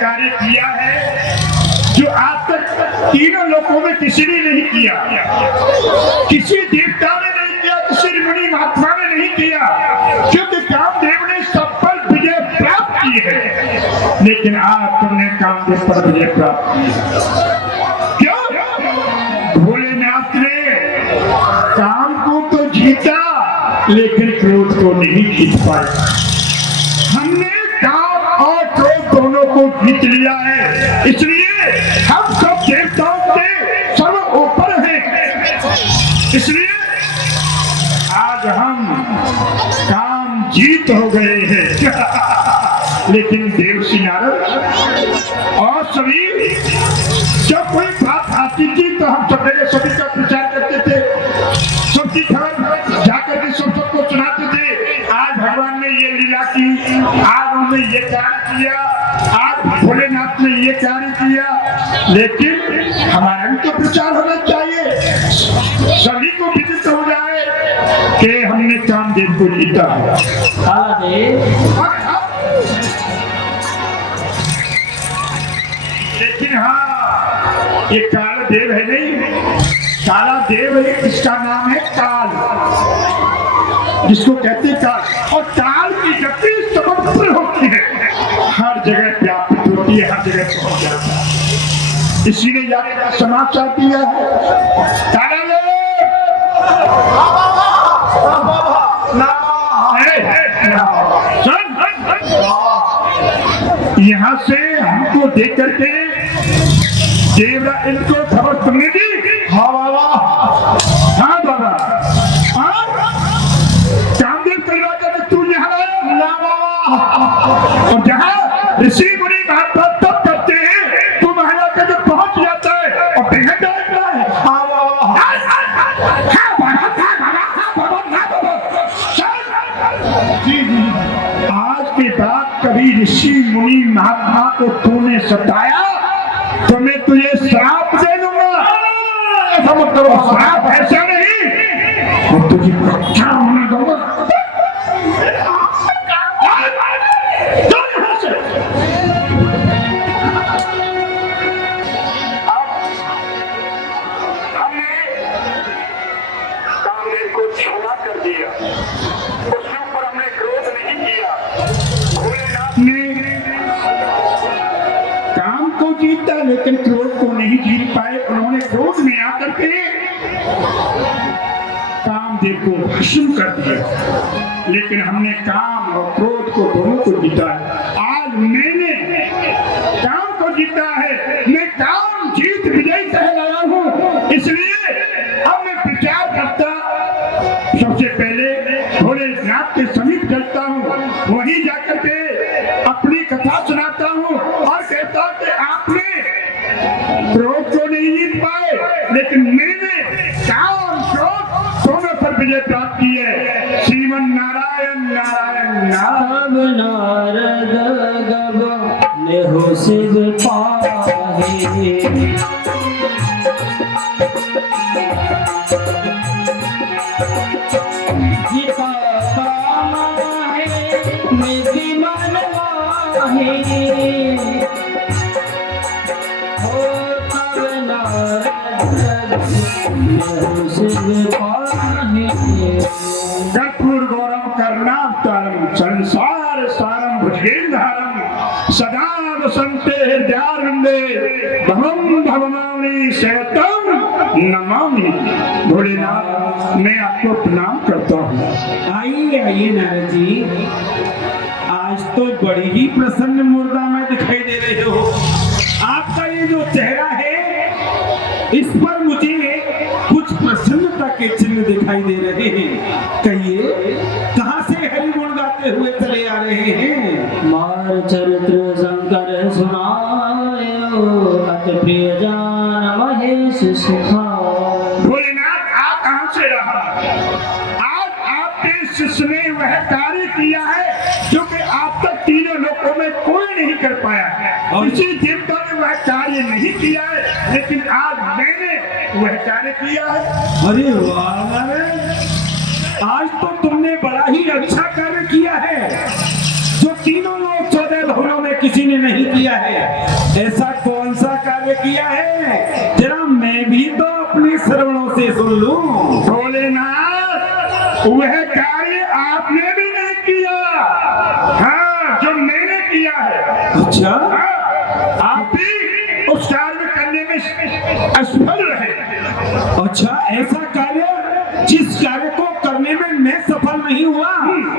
कार्य किया है जो आज तक तीनों लोकों में किसी ने नहीं किया, किसी देवता ने नहीं किया, किसी मुनि महात्मा ने नहीं किया, क्योंकि कामदेव ने सब पर विजय प्राप्त की है। लेकिन आज तुमने कामदेव पर विजय प्राप्त की है। क्यों? भोलेनाथ ने काम को तो जीता लेकिन क्रोध को नहीं जीत पाया। हमने काम और क्रोध दोनों को जीत लिया है, इसलिए हम सब देवताओं से सर्व ऊपर हैं। इसलिए आज हम काम जीत हो गए हैं। लेकिन देवसी नारद और सभी जब कोई बात आती थी तो हम सभी का प्रचार करते थे, सबकी खबर जाकर के सबको सुनाते थे। आज भगवान ने ये लीला की, आज उन्होंने ये कार्य किया, आज भोलेनाथ ने ये कार्य किया। लेकिन हमारा भी तो प्रचार होना चाहिए, सभी को विदित हो जाए कि हमने कामदेव को जीता है। लेकिन हाँ, ये काल देव है नहीं, काला देव है, इसका नाम है काल, जिसको कहते हैं काल। और काल की गति समग्र होती है, हर जगह व्यापित होती है, हर जगह पहुंच जाता है। इसी ने जाने का समाचार दिया है। काला यहाँ से हमको देख करके देवरा इनको खबर तुमने दी। हाँ बाबा, हाँ बाबा, कामदेव करवा कर तू यहाँ आया ना बाबा। और जहाँ ऋषि मुनि महात्मा तब करते हैं तू वहां जाकर जब पहुंच जाता है और बेहद डालता है। हाँ बाबा, हाँ बाबा, जी जी। आज के बाद कभी ऋषि मुनि महात्मा को तूने सताया तो मैं तुझे श्राप दे दूंगा। ऐसा मत करो, श्राप ऐसा नहीं, मैं तुझे कच्चा होने दूंगा। कामदेव को क्षमा कर दिया, उसके ऊपर हमने क्रोध नहीं किया। भोलेनाथ ने काम को जीता लेकिन क्रोध को नहीं जीत पाए। उन्होंने क्रोध में आकर के कामदेव को भस्म कर दिया, लेकिन हमने काम और क्रोध को दोनों को जीता है। आज मैंने काम को जीता है, मैं काम जीत विजय कहलाया हूँ। इसलिए अब मैं प्रचार करता, सबसे पहले भोलेनाथ के समीप चलता हूँ, वहीं जाकर के अपनी कथा सुनाता हूँ और कहता हूँ कि आपने क्रोध को नहीं जीत पाए, लेकिन मैंने काम क्रोध दोनों पर विजय प्राप्त की है। श्रीमन नारायण नारायण नाम नारद गब नेहो शिव पाहे। जिका काम है निधि मनवाहे, हो तब नारद नेहो शिव पाहे। कर्पूर गौरव करुणावतारम संसार सारम भुजगेंद्रहारम सदा वसंते हृदयारविंदे भवम भवमामि शयतम नमामि। भोलेनाथ, मैं आपको प्रणाम करता हूँ। आइए आइए नारद जी, आज तो बड़ी ही प्रसन्न मुर्दा में दिखाई दे रहे हो। आपका ये जो चेहरा है इस पर मुझे कुछ प्रसन्नता के चिन्ह दिखाई दे रहे हैं। कहिए, कहाँ से हरि गुण गाते हुए चले आ रहे हैं? मार चरित्र शंकर सुनायो, अति प्रिय जान महेश सिखाओ। भोलेनाथ, आप कहाँ से रहा? आज आपके शिष्य ने वह कार्य किया है जो कि आप तक तीनों लोकों में कोई नहीं कर पाया है, और इसी देवता ने वह कार्य नहीं किया है, लेकिन आज मैंने वह कार्य किया है। अरे वाह नारायण, आज तो तुमने बड़ा ही अच्छा कार्य किया है। जो तीनों लोग 14 भवनों में किसी ने नहीं किया है। ऐसा कौन सा कार्य किया है, जरा मैं भी तो अपने श्रवणों से सुन लूं। भोलेनाथ, वह कार्य आपने भी नहीं किया, हाँ, जो मैंने किया है। अच्छा, आप भी उस कार्य करने में असफल रहे। अच्छा, ऐसा कार्य जिस कार्य को करने में मैं सफल नहीं हुआ,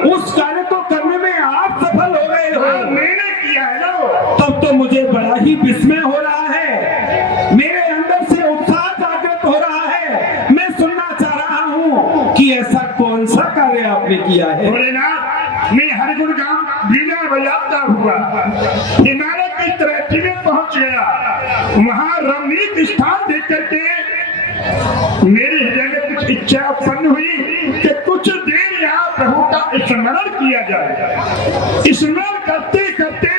उस कार्य को करने में आप सफल हो गए हो। मैंने किया है ना। तब तो मुझे बड़ा ही विस्मय हो रहा है, मेरे अंदर से उत्साह जागृत हो रहा है। मैं सुनना चाह रहा हूँ कि ऐसा कौन सा कार्य आपने किया है। भोलेनाथ, मैं हरिगुण गांव बीना बजाता हुआ हिमालय की तलहटी में पहुंच गया। वहां रमणीक स्थान देख करके मेरे हृदय में कुछ इच्छा उत्पन्न हुई कि कुछ देर यहाँ प्रभु का स्मरण किया जाए। स्मरण करते करते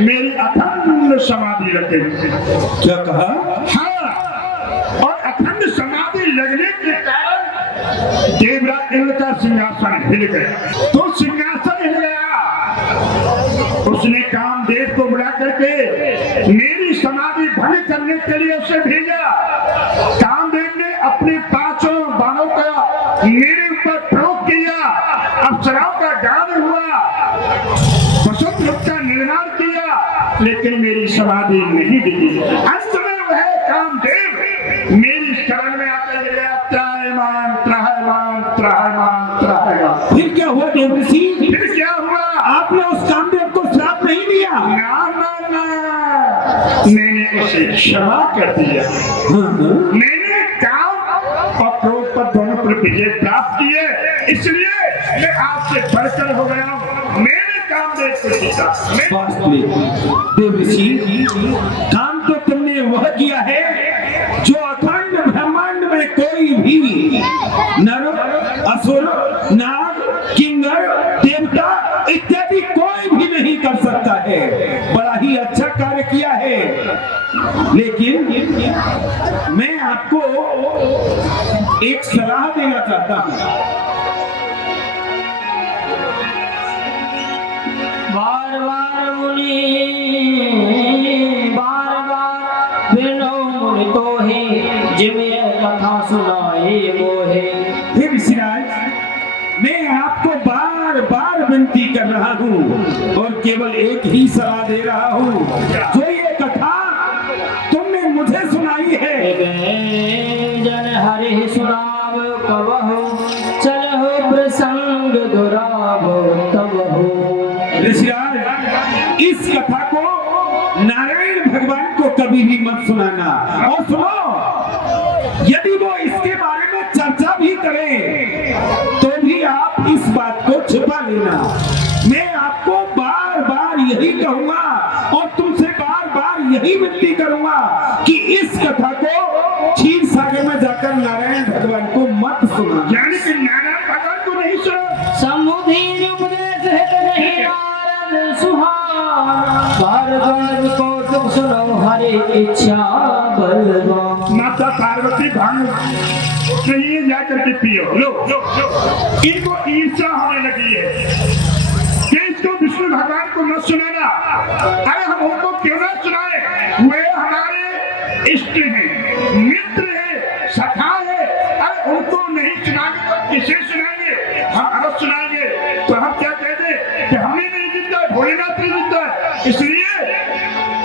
मेरी अखंड समाधि लग गई। क्या कहा? हाँ, और अखंड समाधि लगने के कारण देवराज इंद्र का सिंहासन हिल गया। तो सिंहासन हिल गया, उसने कामदेव को बुला करके मेरी समाधि भंग करने के लिए उसे भेजा। कामदेव ने अपने पांचों बाणों का मेरे ऊपर प्रयोग किया। अप्सराओं का गान हुआ, बसंत ऋतु का निर्माण किया, लेकिन मेरी समाधि नहीं दिखी। अंत में वह कामदेव मेरी शरण में आकर गया, त्रायमान त्रायमान त्रायमान त्रायमान। फिर क्या हुआ देवऋषि? फिर क्या हुआ? आपने उस कामदेव को श्राप नहीं दिया? ना ना ना, मैंने उसे क्षमा कर दिया। मैंने काम और क्रोध पर दोनों पर विजय प्राप्त की है, इसलिए मैं आपसे बढ़कर हो गया हूँ। मैंने कामदेव को जीता। वास्तविक देवऋषि, काम तो तुमने वह किया है जो अखंड ब्रह्मांड में कोई भी नर, असुर, नाग, किंगर, देवता इत्यादि कोई भी नहीं कर सकता है। बड़ा ही अच्छा कार्य किया है, लेकिन मैं आपको एक सलाह देना चाहता हूँ। बार बार मुनि, बार बार बिनो मुनि को ही जिमे कथा सुनाए मोहे। हे ऋषिराज, मैं आपको बार बार विनती कर रहा हूँ और केवल एक ही सलाह दे रहा हूँ। जो ये कथा तुमने मुझे सुनाई है, जन हरि सुनाव कबहु, चलहु प्रसंग दुराव तब हो। ऋषिराज, इस कथा को नारायण भगवान को कभी भी मत सुनाना। और सुनो, यदि वो इसके बारे में चर्चा भी करें तो भी आप इस बात को छिपा लेना। मैं आपको बार बार यही कहूंगा और तुमसे बार बार यही विनती करूंगा कि इस कथा को क्षीर सागर में जाकर नारायण भगवान को मत सुना। यानी कि नारायण भगवान को नहीं सुना। समुधीर उपदेश है नहीं नारद सुहाना, बार बार को तुम सुनो हरि इच्छा बलवान। माता पार्वती भांग चाहिए जा करके पियो। लो इनको ईर्ष्या होने लगी है कि इसको विष्णु भगवान को न सुनाना। अरे हम उनको क्यों न सुनाए? वे हमारे इष्ट हैं, मित्र हैं, सखा है। अरे उनको नहीं सुनाएंगे तो किसे सुनाएंगे? हम अरब सुनाएंगे तो हम क्या कहते कि हमें नहीं जीता है, भोलेनाथ नहीं जीता है। इसलिए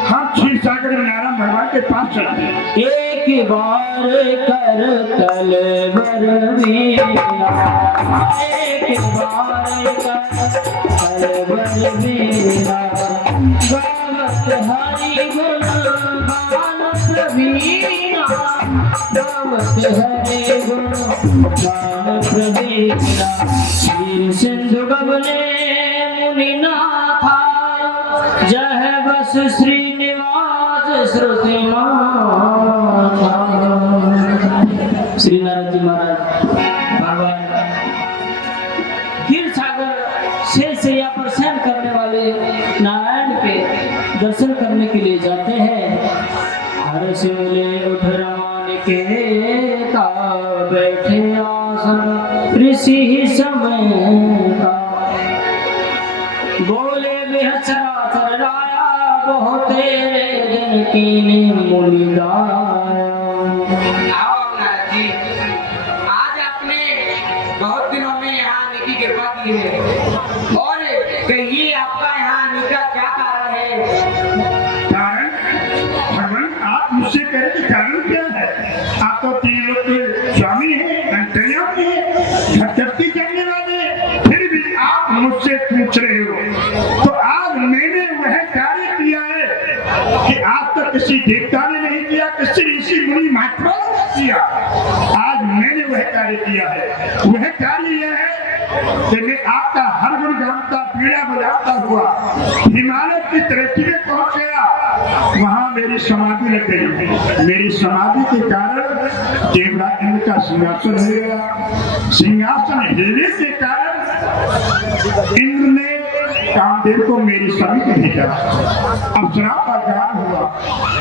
हम क्षीर सागर में नारायण भगवान के पास चलते हैं। एक बार कर तल बर मेरा, एक बार कर तल बर मेरा, गावत हरि गुण गान प्रवीणा, गावत हरि गुण गान प्रवीणा। क्षीर सिंधु गबले मुनि नाथा, जह बस श्रीनिवास श्रुति माता। श्री नारद जी महाराज भगवान क्षीर सागर शेषैया पर शयन करने वाले नारायण के दर्शन करने के लिए जाते हैं। हर शिवले उठ रमान के का, बैठे आसन ऋषि ही समय का। बोले बेहचरा चर राया, बहुत तेरे दिन की मुलीदाया। आओ नारद जी, आज आपने बहुत दिनों में यहाँ आने की कृपा की है और कहिए आपका यहाँ आने का क्या कारण है? कारण भगवान आप मुझसे कहें कि कारण क्या है? आप तो तीन लोग के स्वामी हैं, अंतर्यामी हैं, धरती करने वाले, फिर भी आप मुझसे पूछ रहे हो। तो आज मैंने वह कार्य किया है कि आज तक किसी देवता ने नहीं किया, किसी ऋषि मुनि महात्मा ने नहीं किया। आज मैंने वह कार्य किया है। वह कार्य यह है कि मैं आपका हर गुण गाता, पीड़ा बजाता हुआ हिमालय की तरेती में पहुंच गया। वहां मेरी समाधि लग गई। मेरी समाधि के कारण देवराज इंद्र का सिंहासन हिल गया। सिंहासन हिलने के कारण इंद्र ने कामदेव को मेरी सभी को भेजा। अप्सरा का गान हुआ,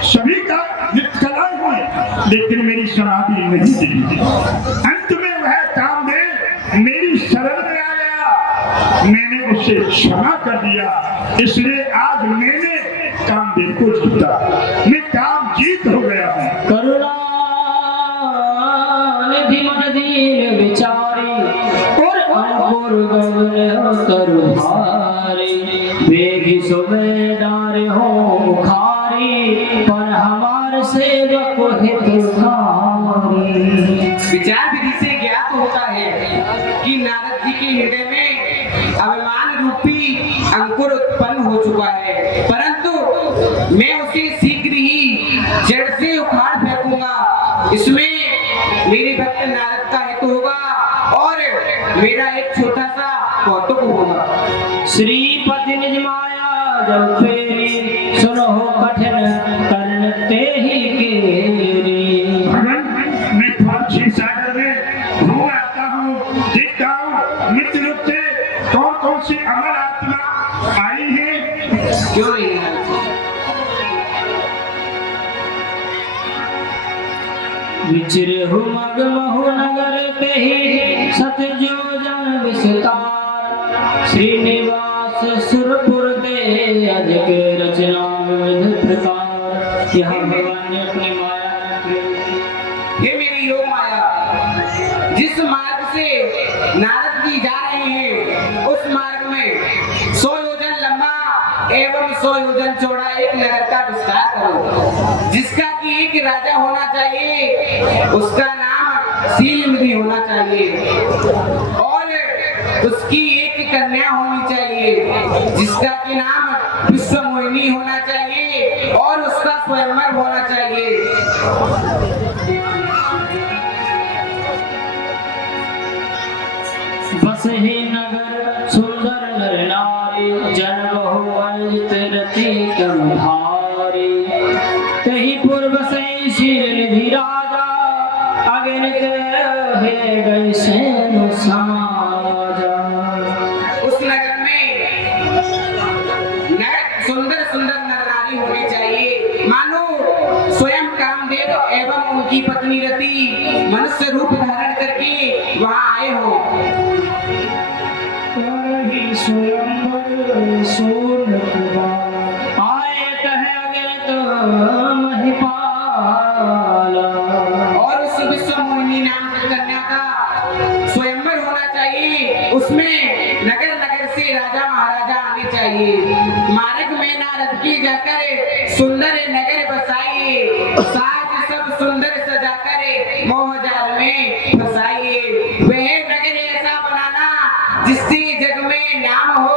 सभी का नृत्य कला हुई, लेकिन मेरी समाधि नहीं दी। अंत में वह कामदेव मेरी शरण में आ गया। मैंने उसे क्षमा कर दिया, इसलिए आज मैंने कामदेव को जीता। मैं काम जीत हो गया हूँ। करुणा निधि मन दीन विचारी और अंकुर गगन तरुहारी। वेगी सुबेदार हो खारी पर हमारे सेवक हितकारी। विचार विधि से ज्ञात होता है कि नारद जी के हृदय में अभिमान रूपी अंकुर उत्पन्न हो चुका है, परंतु मैं उसे शीघ्र ही जड़ से उखाड़ फेंकूंगा। इसमें मेरे भक्त नारद का हित होगा और मेरा एक छोटा सा कौतुक होगा। श्रीपति निज माया जब फेरी सुनो कठिन करते ही केरी। भगवान, मैं थोड़ा क्षीर सागर में घूम आता हूँ, देखता हूँ मित्र रूप से कौन कौन सी अमर आत्मा आई है। क्यों नहीं नारद जी? विचरहु मग महु नगर ते ही सतजो जन विस्तार। श्रीनिवास सुरपुर दे अजक रचना विविध प्रकार। यहाँ भगवान ने अपने माया हे मेरी योग माया, जिस मार्ग से नारद जी जा रहे हैं उस मार्ग में 100 योजन लंबा एवं 100 योजन चौड़ा एक नगर का विस्तार करो, जिसका कि एक राजा होना चाहिए, उसका नाम शीलनिधि होना चाहिए और उसकी एक कन्या होनी चाहिए, जिसका कि नाम विश्वमोहिनी होना चाहिए और उसका स्वयंवर होना चाहिए। बस ही नगर सुंदर नर नारी जन बहु अंजित रति कमधारी। कहीं पूर्व से शीलनिधि राजा अगणित है गए सेन साजा। उस नगर में सुंदर सुंदर नर नारी होनी चाहिए, मानो स्वयं कामदेव एवं उनकी पत्नी रति मनुष्य रूप धारण करके वहां आए हो। आए कहे अगणित महिपाला। और उस विश्वमोहिनी नाम की कन्या का स्वयंवर होना चाहिए, उसमें नगर नगर से राजा महाराजा आने चाहिए। मार्ग में नारद की जाकर सुंदर नगर बसाइए, साज सब सुंदर सजाकर मोहजाल में फंसाइए। वह नगर ऐसा बनाना जिससे जग में नाम हो,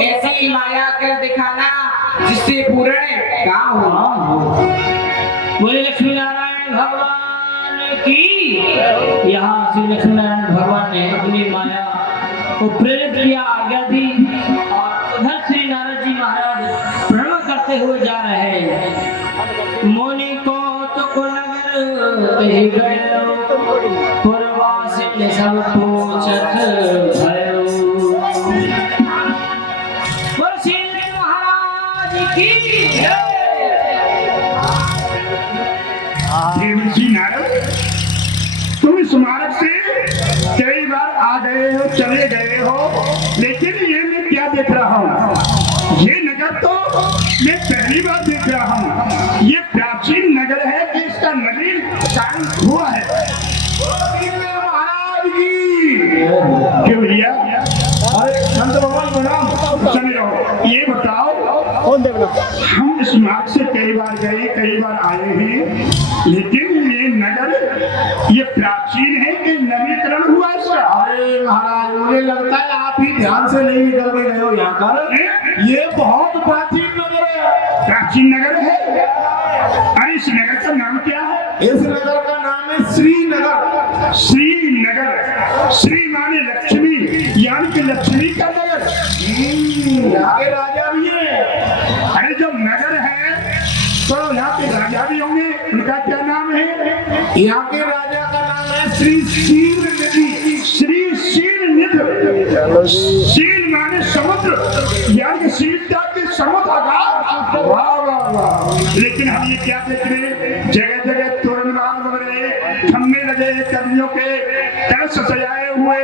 ऐसी माया कर दिखाना जिससे पूर्ण काम हो। बोले लक्ष्मी नारायण भगवान की। यहाँ श्री लक्ष्मी नारायण भगवान ने अपनी माया को प्रेरित किया, आज्ञा दी और उधर श्री नारद जी महाराज भ्रमण करते हुए जा रहे हैं। मुनि को तो नगर ते गए पूर्वासी ने सब पूछत भयो। बोले श्री महाराज की देवऋषि नारद, तुम इस मार्ग से कई बार आ गए हो, चले गए हो, लेकिन ये मैं क्या देख रहा हूँ? ये नगर तो मैं पहली बार देख रहा हूँ ये प्राचीन नगर है कि इसका नवीन कारण हुआ है। महाराज की क्यों भैया? अरे संत भगवान प्रणाम। चले रहो, ये बताओ हम इस मार्ग से कई बार गए कई बार आए हैं, लेकिन ये नगर ये प्राचीन है कि नवीकरण हुआ इसका? अरे महाराज मुझे लगता है आप ही ध्यान से नहीं निकल के गए हो यहाँ पर। ये बहुत प्राचीन नगर है। प्राचीन नगर है? अरे इस नगर का नाम क्या है? इस नगर का नाम है श्रीनगर। श्रीनगर। श्री माने लक्ष्मी, यानी कि लक्ष्मी का नगर। यहाँ के राजा भी है। अरे जब नगर है तो यहाँ के राजा भी होंगे, उनका क्या नाम है? यहाँ के राजा का नाम है श्री शीलनिधि। श्री शीलनिधि। शील माने समुद्र, यानी कि शीलता के समुद्र का। वाह वाह वाह। लेकिन हम ये क्या देख रहे हैं, जगह जगह तोरणमाल बन रहे, खम्भे लगे, कवियों के कलश सजाए हुए,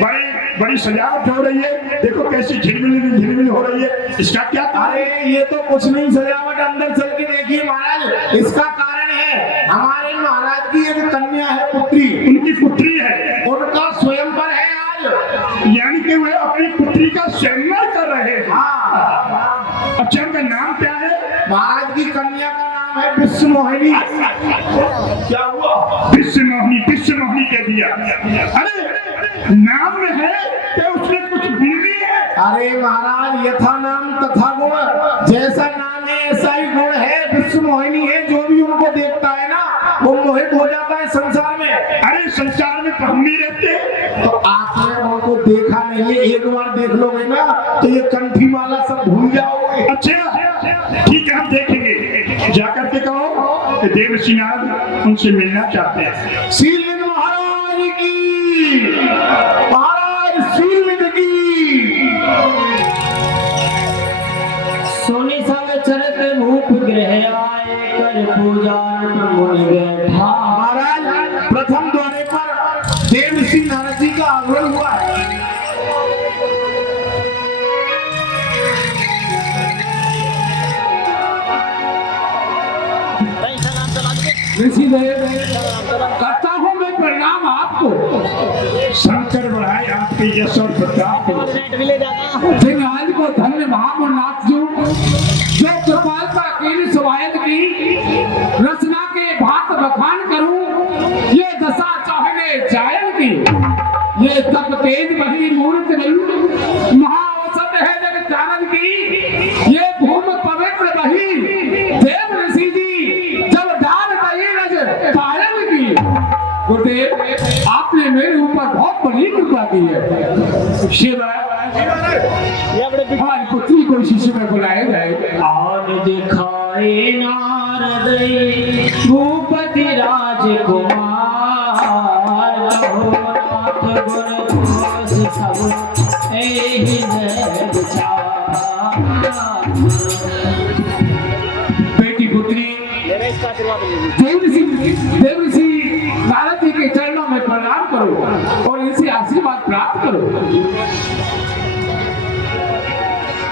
बड़ी बड़ी सजावट हो रही है। देखो कैसी झिलमिल हो रही है, इसका क्या? अरे ये तो कुछ नहीं सजावट, अंदर चल के देखिए महाराज। इसका कारण है हमारे महाराज की एक कन्या है, पुत्री। उनकी पुत्री है, उनका स्वयंवर है आज। यानी कि वे अपनी पुत्री का स्वयंवर कर रहे हैं। हाँ। अच्छा, उनका नाम क्या है? महाराज की कन्या का नाम है विश्वमोहिनी। क्या हुआ? विश्वमोहिनी कह दिया। अरे नाम में है कि उसने कुछ बीवी है? अरे महाराज यथा नाम तथा गुण, जैसा नाम है ऐसा ही गुण है। विश्वमोहिनी है, जो भी उनको देखता है ना वो मोहित हो जाता है संसार में। अरे संसार में तो हम नहीं रहते। तो आपने उनको देखा नहीं है, एक बार देख लोगे ना तो ये कंठी माला सब भूल जाओगे। अच्छा ठीक है, हम देखेंगे। जाकर के कहो कि देवर्षि नारद उनसे मिलना चाहते हैं। शीलनिधि महाराज की, महाराज शीलनिधि की। सोनी संग चरत भूप ग्रह आए कर पूजा मुनि बैठा। महाराज प्रथम द्वारे पर देवर्षि नारद जी का आगमन हुआ है। ऋषिदेव करता हूँ मैं प्रणाम आपको। शंकर बढ़ाए आपके यश और प्रताप। दिन आज को धन्य महामनाथ जो कृपालता की सुवायद की रचना के भात बखान करूं, ये दशा चाहने जायल की। ये तप तेज बही मूर्त नहीं, महाऔषध है जग जानन की। ये भूमि पवित्र बही देव ऋषि जी जब डाल गई रज पायल की। गुरुदेव आपने मेरे ऊपर बहुत बड़ी कृपा की है। शिव हमारी पुत्री को शिष्य में बुलाया जाए। और दिखाए नारद भूपति राजकुमार, कहो नाथ गुण घोष सब एहि जय विचार। बेटी पुत्री देवऋषि नारद जी के चरणों में प्रणाम करो और इनसे आशीर्वाद प्राप्त करो।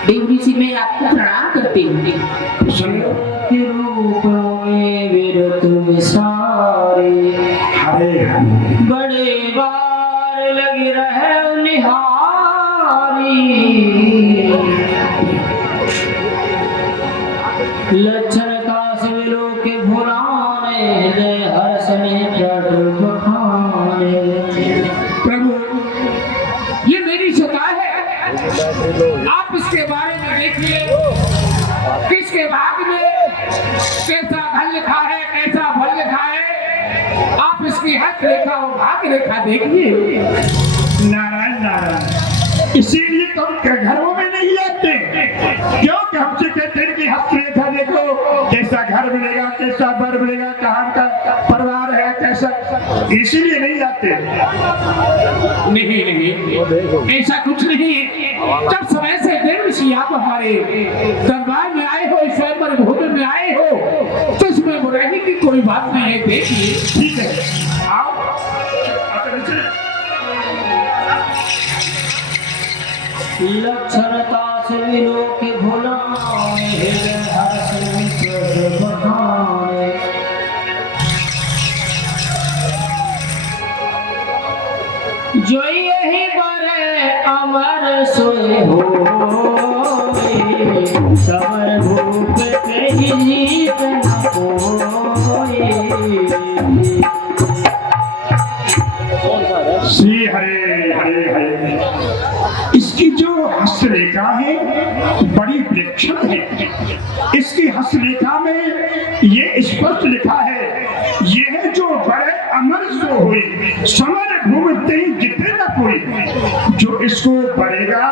देवऋषि मैं आपको प्रणाम करती हूँ। के रूप में विरत विसारे, बड़े बार लग रहे निहारी। लक्षण का सिविलों के भुलाने, हर्ष में जड़ बखाने। प्रभु ये मेरी शता है, आप इसके बारे में देखिए। किसके भाग में कैसा धन लिखा है, कैसा फल लिखा है। आप इसकी हक रेखा और भाग्य रेखा देखिए। नारायण नारायण। इसीलिए तो हम घरों में नहीं आते, क्योंकि हमसे कहते हैं कि हस्त रेखा देखो, कैसा घर मिलेगा, कैसा बर मिलेगा, कहाँ का परिवार है, कैसा। इसीलिए नहीं आते। नहीं नहीं ऐसा कुछ नहीं। जब समय से देवऋषि आप हमारे दरबार में आए हो, स्वयंवर भूमि में आए हो, तो इसमें बुराई की कोई बात नहीं है। देखिए ठीक है, आओ। लक्षणता से विलोक भुलाए, हो समर भूप कहीं जीत न कोई। श्री हरे हरे हरे। इसकी जो हस्तरेखा है बड़ी विलक्षण है। इसकी हस्तरेखा में ये स्पष्ट लिखा है, यह जो बड़े अमर सो हुई समर भूमि जिते न कोई। जो इसको पढ़ेगा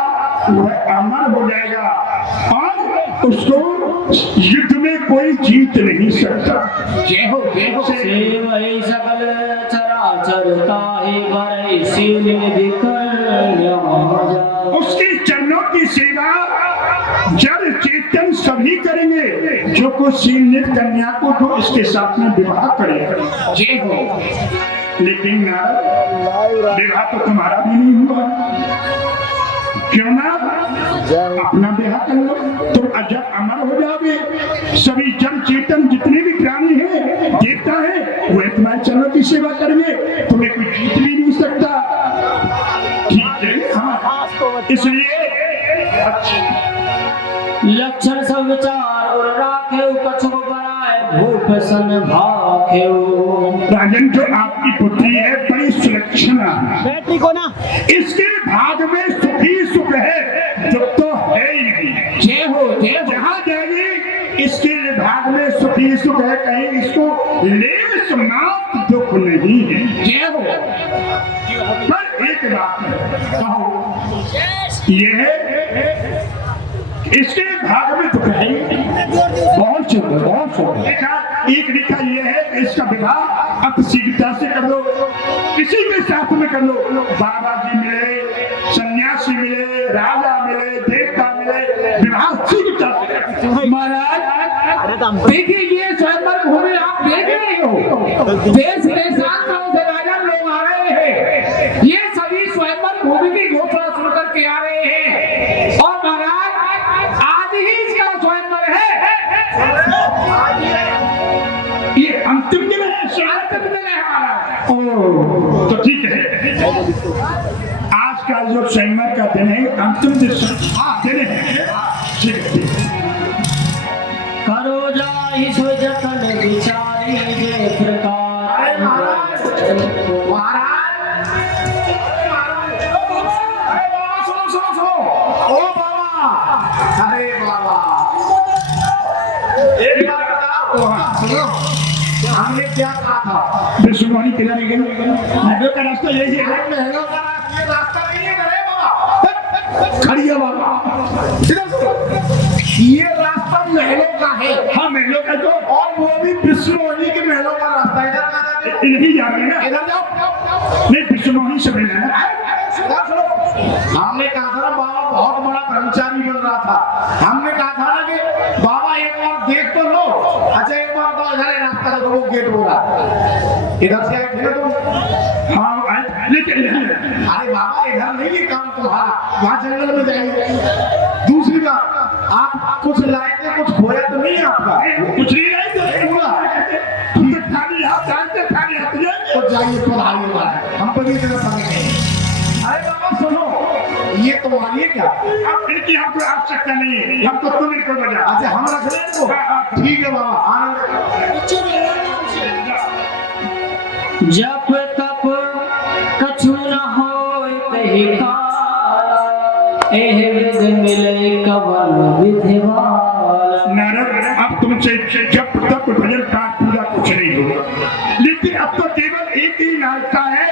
वह अमर हो जाएगा और उसको युद्ध में कोई जीत नहीं सकता। जय हो जय हो। सेवै सकल चराचर काहे भरै शिवलिंग विकल। उसके चरणों की सेवा जड़ चेतन सभी करेंगे जो कुछ सीमित कन्या को जो इसके साथ में विवाह करेगा। जय हो। लेकिन विवाह तो तुम्हारा भी नहीं हुआ, क्यों ना अपना विवाह कर लो। तुम अजब अमर हो जाओगे। सभी जन चेतन जितने भी प्राणी हैं देवता है वो तुम्हारे चरणों की सेवा करेंगे, तुम्हें कोई जीत भी नहीं सकता। ठीक है, हाँ, इसलिए लक्षण सब विचार और राखे कछु बनाए भूप सन भाखे। राजन जो आपकी पुत्री है बड़ी सुलक्षणा है। बैटरी को ना इसके भाग में सुख ही सुख है, दुख तो है ही नहीं। जय हो जय हो। जहाँ जाएगी इसके भाग में सुख ही सुख है, कहीं इसको लेस मात्र दुख नहीं है। जय हो। पर एक बात कहो, यह इसके भाग में दुख है बहुत सुंदर बहुत सुंदर। एक लिखा यह है कि इसका विवाह अब शीघ्रता से कर लो, किसी के साथ में कर लो। बाबा जी मिले, सन्यासी मिले, राजा मिले, देवता मिले, विवाह शीघ्रता से। महाराज देखिए ये स्वयंवर भूमि आप देख रहे हो, देश विदेशांत से राजा लोग आ रहे हैं। ये सभी स्वयंवर भूमि की घोषणा सुनकर के आ रहे हैं और महाराज आज ही इसका स्वयंवर है। ये अंतिम दिन है, अंतिम दिन है हमारा। ओ तो ठीक है, आज का जो स्वयंवर का दिन है अंतिम दिन है। ठीक है, करो जाहि सो जतन विचारी जे प्रकार। ओ बाबा, अरे बाबा एक बार बताओ हमने क्या कहा था। विश्ववाणी किधर है? नदियों का रास्ता यही है। महलों का रास्ता नहीं है अरे बाबा। खड़ी है बाबा, इधर सुनो, ये रास्ता महलों का है। हाँ महलों का तो और वो भी विष्णुवाणी के महलों का रास्ता। इधर ना जाते, नहीं जा रहे ना, इधर जाओ। नहीं विश्ववाणी से मिलना है। इधर सुनो, हमने कहा था ना बाबा बहुत बड़ा ब्रह्मचारी बन रहा था। हमने कहा था ना कि बाबा एक बार देख तो लो। अच्छा एक बार तो इधर है रास्ता, तो वो गेट बोला इधर से आए थे ना तुम। हाँ लेकिन अरे बाबा इधर नहीं है काम तुम्हारा, वहाँ जंगल में जाइए। दूसरी बात आप कुछ लाए थे, कुछ खोया तो नहीं है आपका? कुछ नहीं है पूरा हम तो खाली हाथ जानते, खाली हाथ जाएंगे। तो जाइए पढ़ाइए वाला हम पर इतना समझ नहीं। अरे बाबा सुनो, ये तुम्हारी है क्या? अब इनकी हमको आवश्यकता नहीं है, हम तो तुम इनको बजा। अच्छा हम रख लें इनको? ठीक है बाबा आनंद। जप तप कछु न होय कहि काला। एह विध मिले कवन विधिवाला। नारद अब तुमसे जब तक भजन पाठ पूरा कुछ नहीं होगा, लेकिन अब तो केवल एक ही रास्ता है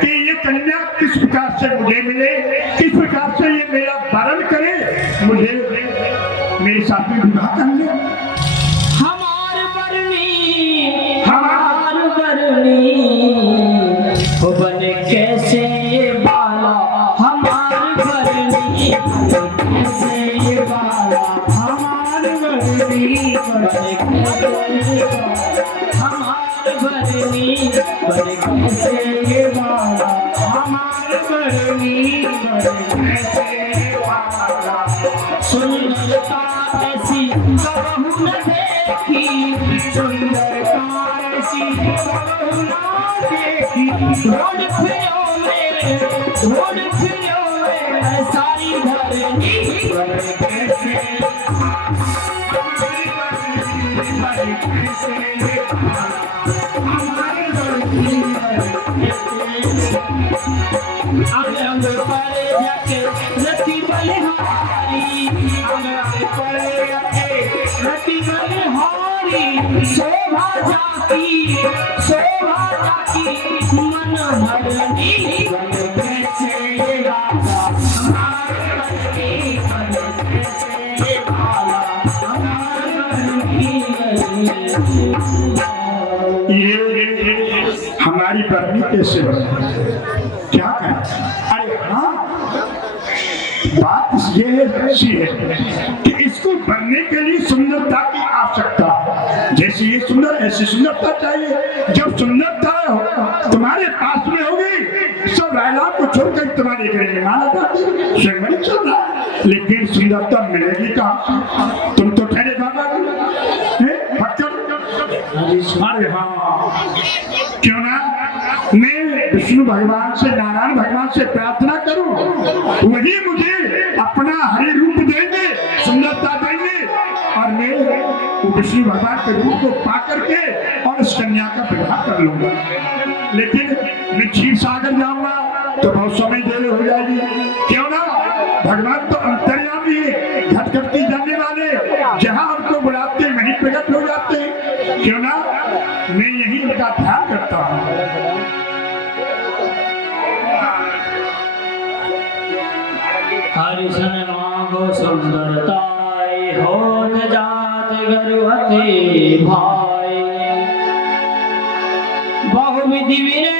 कि ये कन्या किस प्रकार से मुझे मिले, किस प्रकार से ये मेरा वरण करे, मुझे मेरे साथ में विवाह कर ले। हमार बरनी हो बने कैसे ये बाला। हमार बरनी कैसे ये बाला। हमार बरनी बने कैसे हमार बरनी बने कैसे ये बाला। हमार बरनी बने कैसे ये बाला। सुंदरता ऐसी कबहू न देखी, सुंदरता ऐसी कबहू न देखी। ढूंढ फिरो मेरे सारी धरनी अंग पर जाके रति बलिहारी, अंग पर जाके रति बलिहारी, शोभा जाकी मन भरनी बन कैसे राजा हमारे बनी, बन कैसे बाला हमारे ये हमारी बरनी कैसे बनी, क्या करें? अरे हाँ, बात ये अच्छी है कि इसको बनने के लिए सुंदरता की आवश्यकता है। जैसे ये सुंदर, ऐसी सुंदरता चाहिए। जब सुंदरता तुम्हारे पास में होगी, सब रायला को छोड़कर तुम्हारे घर में माना जाती स्वयं चल रहा है, लेकिन सुंदरता मिलेगी कहाँ? तुम तो ठहरे बाबा अरे हाँ, क्यों ना मैं विष्णु भगवान से, नारायण भगवान से प्रार्थना करूं, वही मुझे अपना हरि रूप देंगे, सुंदरता देंगे, और मैं वो विष्णु भगवान के रूप को पा करके और उस कन्या का विवाह कर लूंगा। लेकिन मैं क्षीर सागर जाऊंगा तो बहुत समय देर हो जाएगी। क्यों ना, भगवान तो अंतर्यामी है, घट की जाने वाले, जहां उनको बुलाते वहीं प्रकट हो जाते हैं। क्यों ना मैं यही उनका ध्यान करता हूँ। हरिशन मांगो सुंदरताई, होत जात गर्भवती भाई, बहुविधि विनय